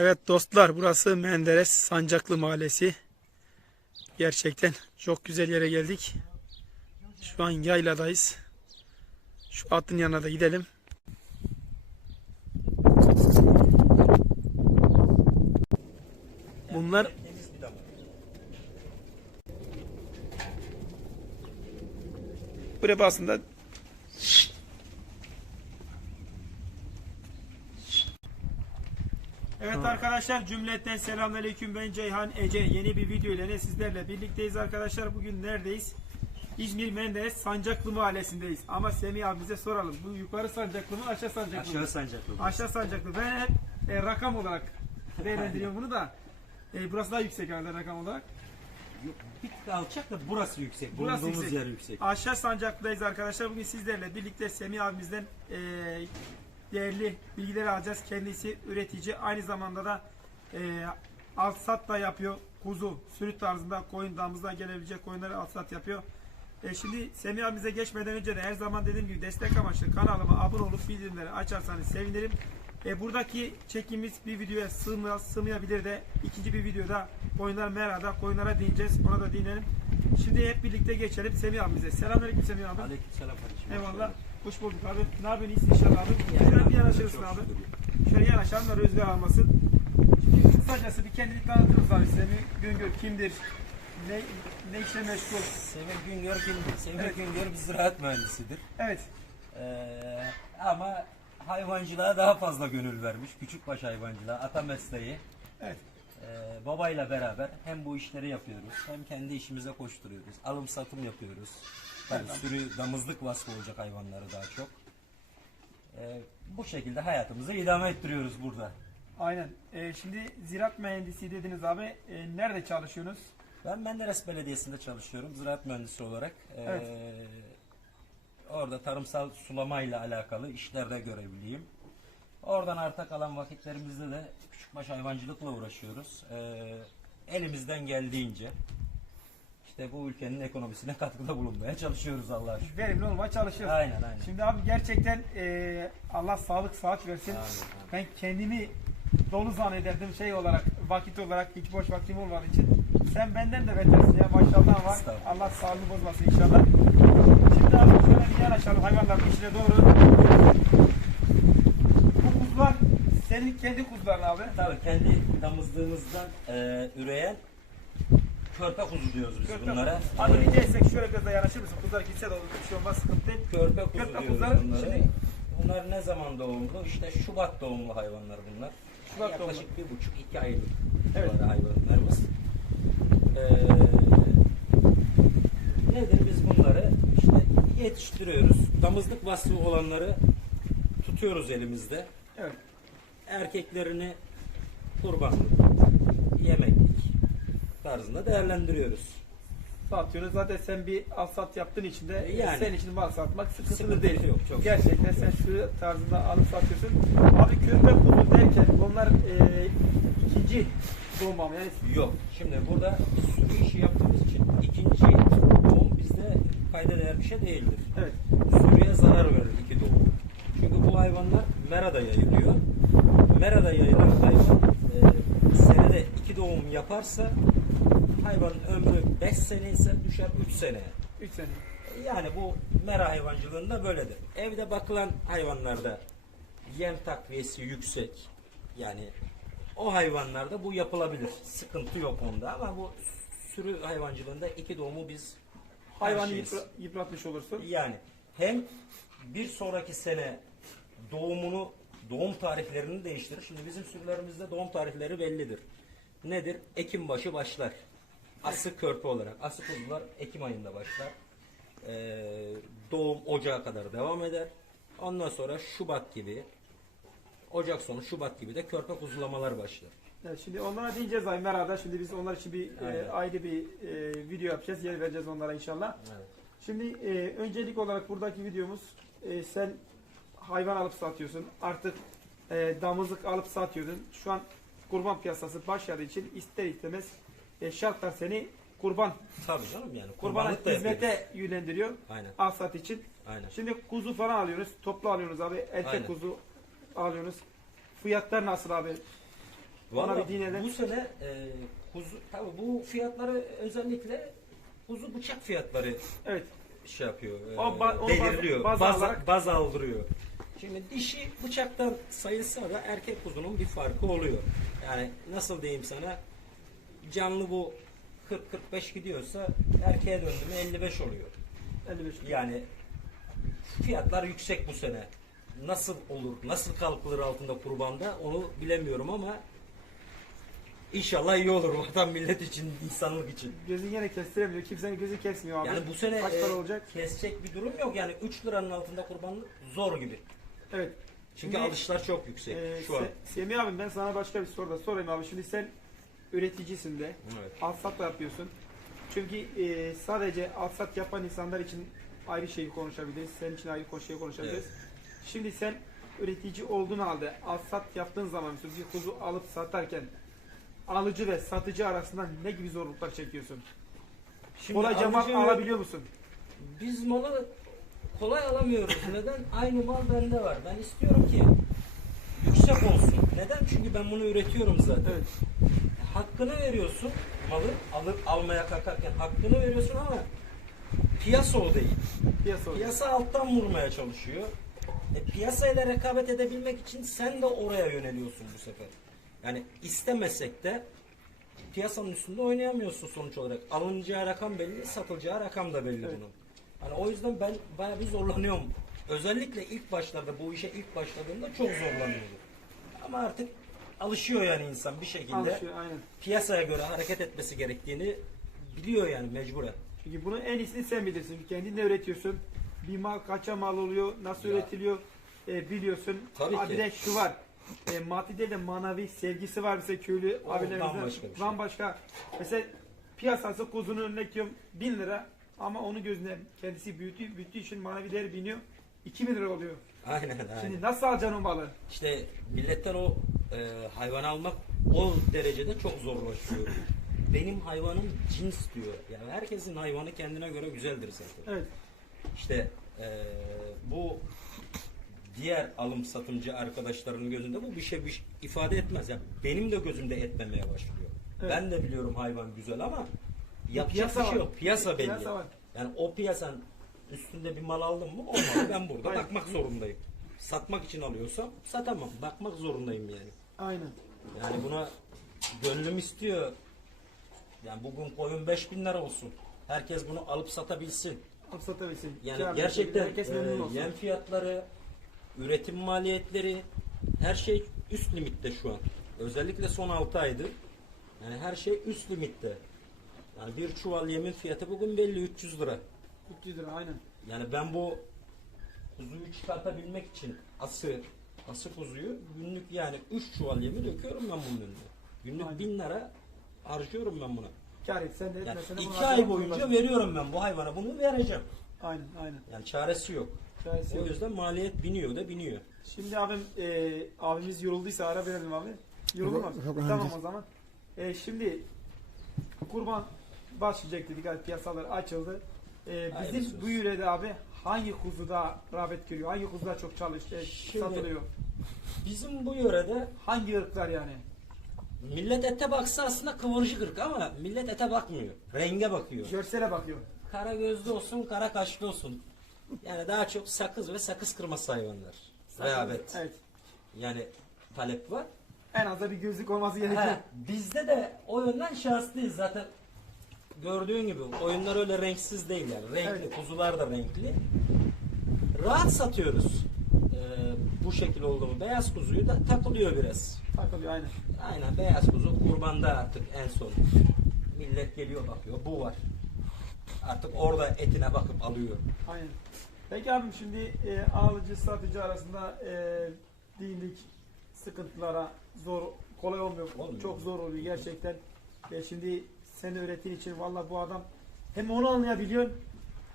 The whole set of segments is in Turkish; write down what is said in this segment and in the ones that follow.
Evet dostlar burası Menderes Sancaklı Mahallesi. Gerçekten çok güzel yere geldik. Şu an yayladayız. Şu atın yanına da gidelim. Bunlar buraya aslında Evet arkadaşlar cümleten selamünaleyküm ben Ceyhan Ece yeni bir video ile sizlerle birlikteyiz arkadaşlar bugün neredeyiz İzmir Menderes Sancaklı Mahallesi'ndeyiz ama Semih abimize soralım bu yukarı Sancaklı mı aşağı Sancaklı mı? Aşağı sancaklı. Aşağı Sancaklı ben hep e, rakam olarak değerlendiriyorum bunu da e, burası daha yüksek herhalde rakam olarak Yok, bir tık alçak da burası yüksek. Burası Bulunduğumuz yüksek. yer yüksek. Aşağı Sancak'tayız arkadaşlar. Bugün sizlerle birlikte Semih abimizden e, değerli bilgileri alacağız. Kendisi üretici. Aynı zamanda da e, alsat da yapıyor. Kuzu, sürüt tarzında koyun damızdan gelebilecek koyunları alsat yapıyor. E, şimdi Semih abimize geçmeden önce de her zaman dediğim gibi destek amaçlı kanalıma abone olup bildirimleri açarsanız sevinirim. E, buradaki çekimimiz bir videoya sığmaz, sığmayabilir de ikinci bir videoda koyunlar merada koyunlara değineceğiz. Ona da değinelim. Şimdi hep birlikte geçelim Semih abimize. Selamünaleyküm Semih abi. Aleykümselam kardeşim. Eyvallah. Hoş bulduk abi. Ne yapıyorsun? İyisin inşallah abi. Şöyle bir yanaşırsın abi. Şöyle yanaşalım da rüzgar almasın. Şimdi kısacası bir kendini tanıtırız abi. Semih Güngör kimdir? Ne, ne işle meşgul? Semih Güngör kimdir? Semih Evet. Güngör bir ziraat mühendisidir. Evet. Ee, ama hayvancılığa daha fazla gönül vermiş. Küçükbaş hayvancılığa, ata mesleği. Evet. Ee, babayla beraber hem bu işleri yapıyoruz hem kendi işimize koşturuyoruz. Alım satım yapıyoruz. Tabii sürü damızlık vasfı olacak hayvanları daha çok. Ee, bu şekilde hayatımızı idame ettiriyoruz burada. Aynen. Ee, şimdi ziraat mühendisi dediniz abi. Ee, nerede çalışıyorsunuz? Ben Menderes Belediyesi'nde çalışıyorum ziraat mühendisi olarak. Ee, Evet. Orada tarımsal sulamayla alakalı işlerde görevliyim. Oradan arta kalan vakitlerimizde de küçükbaş hayvancılıkla uğraşıyoruz. Ee, elimizden geldiğince işte bu ülkenin ekonomisine katkıda bulunmaya çalışıyoruz Allah'a şükür. Verimli olmaya çalışıyoruz. Aynen aynen. Şimdi abi gerçekten e, Allah sağlık saat versin. Amin, amin. Ben kendimi dolu zannederdim şey olarak, vakit olarak hiç boş vaktim olmadığı için. Sen benden de betersin ya maşallah var. Allah sağlığını bozmasın inşallah. Şimdi abi şöyle bir yanaşalım hayvanların içine doğru. Bu kuzular senin kendi kuzuların abi. Tabii kendi damızlığımızdan e, üreyen körpe kuzu diyoruz biz Körpe bunlara. Abi rica etsek şöyle biraz da yanaşır mısın? Kuzular gitse de olur. Bir şey olmaz sıkıntı değil. Körpe kuzu Körpe diyoruz kuzular bunlara. şimdi- Bunlar ne zaman doğumlu? İşte Şubat doğumlu hayvanlar bunlar. Şubat Yaklaşık bir buçuk iki aylık Evet. hayvanlarımız. Ee, nedir biz bunları işte yetiştiriyoruz. Damızlık vasfı olanları tutuyoruz elimizde. Evet. Erkeklerini kurbanlık, yemeklik tarzında değerlendiriyoruz. Satıyorsunuz. Zaten sen bir alsat yaptığın için de Yani. senin için mal satmak sıkıntılı Sıkıntı değil. yok, çok Gerçekten sen şu tarzında alıp satıyorsun. Abi körpe kuzu derken onlar e, ikinci doğmam yani Yok. Şimdi burada sürü işi yaptığımız için ikinci doğum bizde kayda değer bir şey değildir. evet. Sürüye zarar verir iki doğum. Çünkü bu hayvanlar merada yayılıyor. Merada yayılan hayvan e, senede iki doğum yaparsa hayvanın ömrü 5 sene ise düşer 3 seneye. 3 sene. Yani bu mera hayvancılığında böyledir. Evde bakılan hayvanlarda yem takviyesi yüksek. Yani o hayvanlarda bu yapılabilir. Sıkıntı yok onda ama bu sürü hayvancılığında iki doğumu biz Hayvanı yıpra- yıpratmış olursun. Yani hem bir sonraki sene doğumunu doğum tarihlerini değiştirir. Şimdi bizim sürülerimizde doğum tarihleri bellidir. Nedir? Ekim başı başlar. Ası körpe olarak. Ası kuzular Ekim ayında başlar. Ee, doğum Ocağa kadar devam eder. Ondan sonra Şubat gibi Ocak sonu Şubat gibi de körpe kuzulamalar başlar. Evet, şimdi onlara diyeceğiz ay merada. Şimdi biz onlar için bir e, ayrı bir e, video yapacağız. Yer vereceğiz onlara inşallah. Evet. Şimdi e, öncelik olarak buradaki videomuz e, sen hayvan alıp satıyorsun. Artık e, damızlık alıp satıyordun. Şu an kurban piyasası başladığı için ister istemez şartlar seni kurban Tabii canım yani. kurbana kurbanlık da yapıyoruz. hizmete yönlendiriyor. Aynen. Al sat için. Aynen. Şimdi kuzu falan alıyorsunuz. Toplu alıyorsunuz abi. Erkek Aynen. kuzu alıyorsunuz. Fiyatlar nasıl abi? Ona Vallahi bir dinleyelim. bu sene e, kuzu tabii bu fiyatları özellikle kuzu bıçak fiyatları Evet. şey yapıyor. e, O ba- o belirliyor. baz- Baz, baz alarak- baz aldırıyor. Şimdi dişi bıçaktan sayılsa da erkek kuzunun bir farkı oluyor. Yani nasıl diyeyim sana canlı bu 40-45 gidiyorsa erkeğe döndü mü 55 oluyor. 55. Yani fiyatlar yüksek bu sene. Nasıl olur, nasıl kalkılır altında kurbanda onu bilemiyorum ama inşallah iyi olur vatan millet için, insanlık için. Gözün yine kestiremiyor. Kimsenin gözü kesmiyor abi. Yani bu sene Kaç e, para olacak? kesecek bir durum yok. Yani 3 liranın altında kurbanlık zor gibi. Evet. Çünkü Şimdi, alışlar çok yüksek Ee, şu an. Se- Semih abim ben sana başka bir soru da sorayım abi. Şimdi sen üreticisin de. Evet. Alsat da yapıyorsun. Çünkü e, sadece alsat yapan insanlar için ayrı şeyi konuşabiliriz. Senin için ayrı şeyi konuşabiliriz. Şimdi sen üretici olduğun halde alsat yaptığın zaman bir kuzu alıp satarken alıcı ve satıcı arasında ne gibi zorluklar çekiyorsun? Şimdi Kolayca mal alabiliyor musun? Biz malı kolay alamıyoruz. Neden? Aynı mal bende var. Ben istiyorum ki yüksek olsun. Neden? Çünkü ben bunu üretiyorum zaten. Evet. Hakkını veriyorsun malı alıp almaya kalkarken hakkını veriyorsun ama piyasa o değil. Piyasa. Piyasa alttan vurmaya çalışıyor. E, piyasayla rekabet edebilmek için sen de oraya yöneliyorsun bu sefer. Yani istemesek de piyasanın üstünde oynayamıyorsun sonuç olarak. Alınacağı rakam belli, satılacağı rakam da belli Evet. bunun. Hani o yüzden ben bayağı bir zorlanıyorum. Özellikle ilk başlarda bu işe ilk başladığımda çok zorlanıyordum. Ama artık alışıyor yani insan bir şekilde Alışıyor, aynen. piyasaya göre hareket etmesi gerektiğini biliyor yani mecburen. Çünkü bunu en iyisini sen bilirsin. Kendin de üretiyorsun. Bir mal kaça mal oluyor, nasıl Ya. üretiliyor e, biliyorsun. Tabii Ha, ki. De şu var. E, maddi değil de manavi sevgisi var bize köylü O abilerimizin. bambaşka bir şey. Bambaşka. Mesela piyasası kuzunun örnek diyorum 1000 lira ama onu gözüne kendisi büyütüğü, büyüttüğü için manevi değeri biniyor. 2000 lira oluyor. Aynen aynen. Şimdi nasıl alacaksın o malı? İşte milletten o e, hayvan almak o derecede çok zorlaşıyor. Benim hayvanım cins diyor. Yani herkesin hayvanı kendine göre güzeldir zaten. Evet. İşte e, bu diğer alım satımcı arkadaşlarının gözünde bu bir şey bir şey ifade etmez. Yani benim de gözümde etmemeye başlıyor. Evet. Ben de biliyorum hayvan güzel ama yapacak bir şey yok. Piyasa belli. Piyasa var. Yani o piyasanın üstünde bir mal aldım mı o malı ben burada bakmak zorundayım. Satmak için alıyorsam satamam. Bakmak zorundayım yani. Aynen. Yani buna gönlüm istiyor. Yani bugün koyun 5000 lira olsun. Herkes bunu alıp satabilsin. Alıp satabilsin. Yani Kâr gerçekten Herkes e, memnun olsun. yem fiyatları, üretim maliyetleri her şey üst limitte şu an. Özellikle son 6 aydır. Yani her şey üst limitte. Yani bir çuval yemin fiyatı bugün belli 300 lira. 300 lira aynen. Yani ben bu kuzuyu çıkartabilmek için ası, ası kuzuyu günlük yani 3 çuval yemi döküyorum ben bunun önüne. Günlük Aynen. 1000 lira harcıyorum ben buna. Kâr etsen de Yani etmesen de 2 ay boyunca veriyorum ben bu hayvana bunu vereceğim. Aynen aynen. Yani çaresi yok. Çaresi O yok. yüzden maliyet biniyor da biniyor. Şimdi abim e, abimiz yorulduysa ara verelim abi. Yoruldu mu? Yok, yok, Tamam o zaman. E, şimdi kurban başlayacak dedik abi piyasalar açıldı. E, Hayırlısı bizim olsun. bu yörede abi hangi kuzuda rağbet görüyor? Hangi kuzuda çok çalış, e, Şimdi- satılıyor? Bizim bu yörede Hangi ırklar yani? millet ete baksa aslında kıvırcık ırk ama millet ete bakmıyor. Renge bakıyor. Görsele bakıyor. Kara gözlü olsun, kara kaşlı olsun. Yani daha çok sakız ve sakız kırması hayvanlar. Rehabet. Evet. Yani talep var. En az da bir gözlük olması gerekiyor. Bizde de o yönden şanslıyız zaten. Gördüğün gibi oyunlar öyle renksiz değil yani. Renkli, Evet. kuzular da renkli. Rahat satıyoruz. Ee, bu şekil oldu mu beyaz kuzuyu da takılıyor biraz. Takılıyor aynen. Aynen beyaz kuzu kurbanda artık en son. Millet geliyor bakıyor bu var. Artık orada etine bakıp alıyor. Aynen. Peki abim şimdi e, alıcı satıcı arasında e, değindik sıkıntılara zor kolay olmuyor. Olmuyor. Çok zor oluyor gerçekten. E, şimdi sen öğrettiğin için valla bu adam hem onu anlayabiliyorsun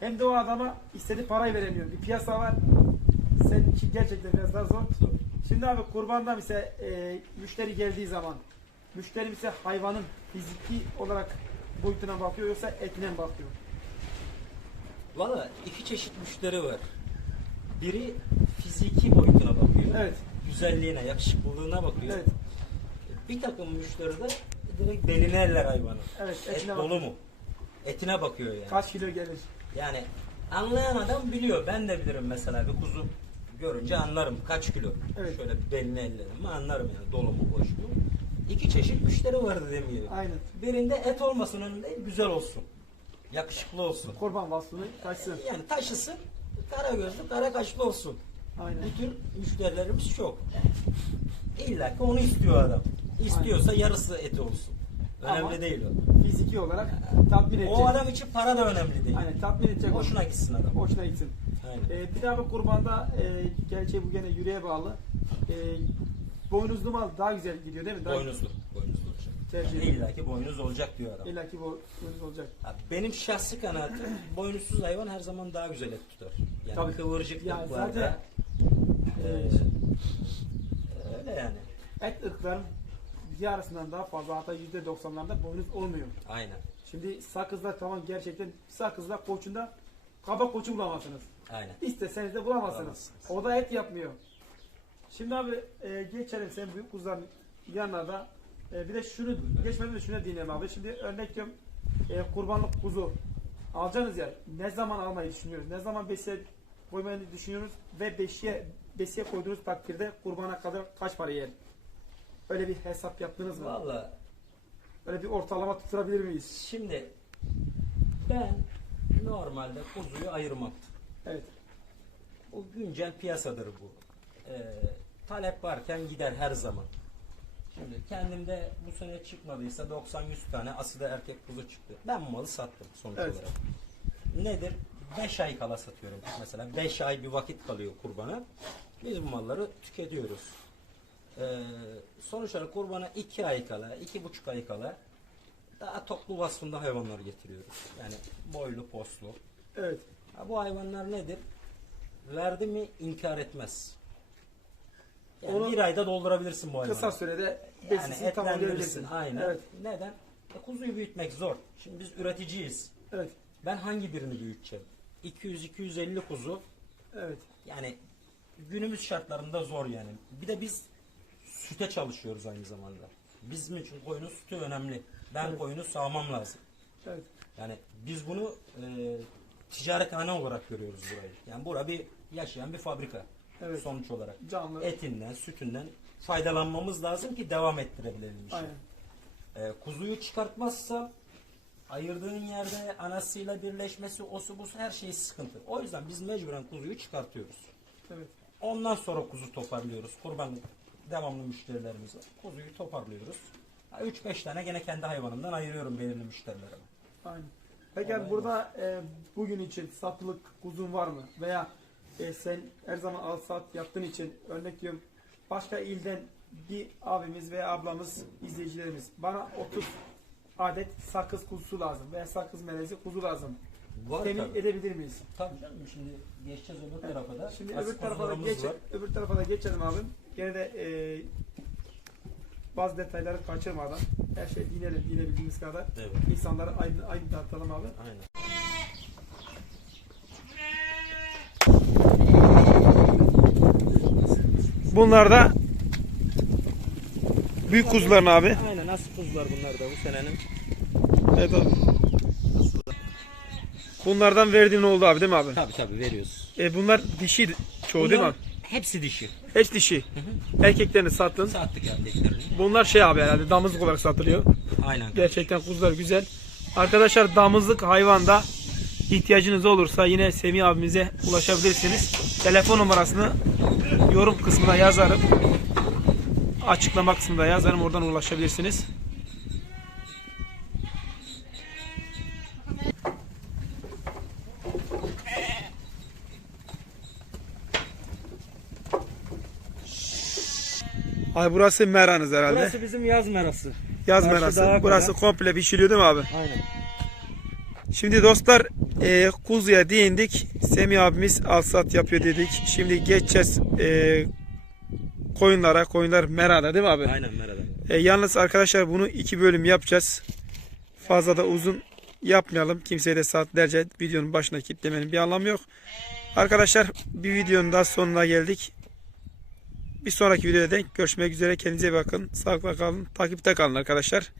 hem de o adama istediği parayı veremiyor. Bir piyasa var. Senin için gerçekten biraz daha zor. Şimdi abi kurbanda mesela e, müşteri geldiği zaman müşteri ise hayvanın fiziki olarak boyutuna bakıyor yoksa etine mi bakıyor? Valla iki çeşit müşteri var. Biri fiziki boyutuna bakıyor. Evet. Güzelliğine, yakışıklılığına bakıyor. Evet. Bir takım müşteri de direkt beline eller hayvanı. Evet, Et etine dolu mu? Etine bakıyor yani. Kaç kilo gelir? Yani anlayan adam biliyor. Ben de bilirim mesela bir kuzu görünce anlarım kaç kilo. Evet. Şöyle bir beline ellerim anlarım yani dolu mu boş mu. İki çeşit müşteri var dediğim gibi. Aynen. Birinde et olmasın önünde güzel olsun. Yakışıklı olsun. Kurban vasfını kaçsın. Yani taşısın, kara gözlü, kara kaşlı olsun. Aynen. Bu tür müşterilerimiz çok. İlla ki onu istiyor adam. İstiyorsa yarısı eti olsun. Önemli Ama- değil o. Fiziki olarak tatmin edecek. O adam için para da önemli değil. Aynen tatmin edecek. Hoşuna gitsin adam. Hoşuna gitsin. Aynen. Ee, bir daha bir kurbanda e, gerçi bu gene yüreğe bağlı. E, boynuzlu mal daha güzel gidiyor değil mi? Daha Boynuzlu. Boynuzlu olacak. Tercih Yani İlla ki boynuz olacak diyor adam. İlla ki bu boynuz olacak. Ha, Benim şahsi kanaatim boynuzsuz hayvan her zaman daha güzel et tutar. Yani Tabii. kıvırcıklıklarda. Yani zaten- e, öyle yani. Et ırkların yarısından daha fazla hatta yüzde doksanlarda boynuz olmuyor. Aynen. Şimdi sakızlar tamam gerçekten sakızlar koçunda kaba koçu bulamazsınız. Aynen. İsteseniz de bulamazsınız. Bulamazsınız. O da et yapmıyor. Şimdi abi e, geçelim sen büyük kuzuların yanına da e, bir de şunu geçmeden de şuna dinleyelim abi. Şimdi örnek veriyorum e, kurbanlık kuzu alacaksınız ya ne zaman almayı düşünüyoruz? Ne zaman besiye koymayı düşünüyoruz? Ve beşiye, besiye koyduğunuz takdirde kurbana kadar kaç para yer? Öyle bir hesap yaptınız mı? Valla Öyle bir ortalama tutturabilir miyiz? şimdi ben normalde kuzuyu ayırmam. Evet. Bu güncel piyasadır bu. Ee, talep varken gider her zaman. Şimdi kendimde bu sene çıkmadıysa 90-100 tane asıda erkek kuzu çıktı. Ben malı sattım sonuç Evet. olarak. Nedir? 5 ay kala satıyorum. Mesela 5 ay bir vakit kalıyor kurbana. Biz bu malları tüketiyoruz. Ee, sonuç olarak kurbana 2 ay kala, 2,5 ay kala daha toplu vasfında hayvanlar getiriyoruz. Yani boylu, poslu. Evet. Ha, bu hayvanlar nedir? Verdi mi inkar etmez. Yani Onu bir ayda doldurabilirsin bu hayvanı. Kısa sürede yani besisini etlendirirsin. tamamlayabilirsin. Aynen. Evet. Neden? E, kuzuyu büyütmek zor. Şimdi biz üreticiyiz. Evet. Ben hangi birini büyüteceğim? 200-250 kuzu. Evet. Yani günümüz şartlarında zor yani. Bir de biz süte çalışıyoruz aynı zamanda. Bizim için koyunun sütü önemli. Ben Evet. koyunu sağmam lazım. Evet. Yani biz bunu e, ticarethane olarak görüyoruz burayı. Yani bura bir yaşayan bir fabrika Evet. sonuç olarak. Canlı. Etinden, sütünden faydalanmamız lazım ki devam ettirebilelim işi. Aynen. E, kuzuyu çıkartmazsa ayırdığın yerde anasıyla birleşmesi, osu busu her şey sıkıntı. O yüzden biz mecburen kuzuyu çıkartıyoruz. Evet. Ondan sonra kuzu toparlıyoruz. Kurban devamlı müşterilerimiz var. Kuzuyu toparlıyoruz. 3-5 tane gene kendi hayvanımdan ayırıyorum belirli müşterilerime. Aynen. Peki abi burada e, bugün için satılık kuzun var mı? Veya e, sen her zaman al sat yaptığın için örnek diyorum başka ilden bir abimiz veya ablamız izleyicilerimiz bana 30 adet sakız kuzusu lazım veya sakız melezi kuzu lazım. Var Temin tabii. edebilir miyiz? Tabii canım şimdi geçeceğiz öbür tarafa da. Şimdi öbür tarafa da geç, öbür tarafa da geçelim abim. Gene de e, bazı detayları kaçırmadan her şey dinelim, dinebildiğimiz kadar. Evet. İnsanları aynı aynı dağıtalım abi. Aynen. Bunlar da büyük kuzuların abi. Aynen nasıl kuzular bunlar da bu senenin. Evet abi. Bunlardan verdiğin oldu abi değil mi abi? Tabii tabii veriyoruz. E, bunlar dişi çoğu değil mi abi? Hepsi dişi. Hiç dişi. Erkeklerini sattın. Sattık erkeklerini. Bunlar şey abi herhalde damızlık olarak satılıyor. Aynen. Gerçekten kuzular güzel. Arkadaşlar damızlık hayvanda ihtiyacınız olursa yine Semih abimize ulaşabilirsiniz. Telefon numarasını yorum kısmına yazarım. Açıklama kısmında yazarım. Oradan ulaşabilirsiniz. Ay burası meranız herhalde. Burası bizim yaz merası. Yaz Karşı merası. Burası komple pişiriyor değil mi abi? Aynen. Şimdi dostlar e, kuzuya değindik. Semih abimiz alsat yapıyor dedik. Şimdi geçeceğiz e, koyunlara. Koyunlar merada değil mi abi? Aynen merada. E, yalnız arkadaşlar bunu iki bölüm yapacağız. Fazla da uzun yapmayalım. Kimseye de saatlerce videonun başına kilitlemenin bir anlamı yok. Arkadaşlar bir videonun daha sonuna geldik. Bir sonraki videoda denk görüşmek üzere. Kendinize bakın. Sağlıkla kalın. Takipte kalın arkadaşlar.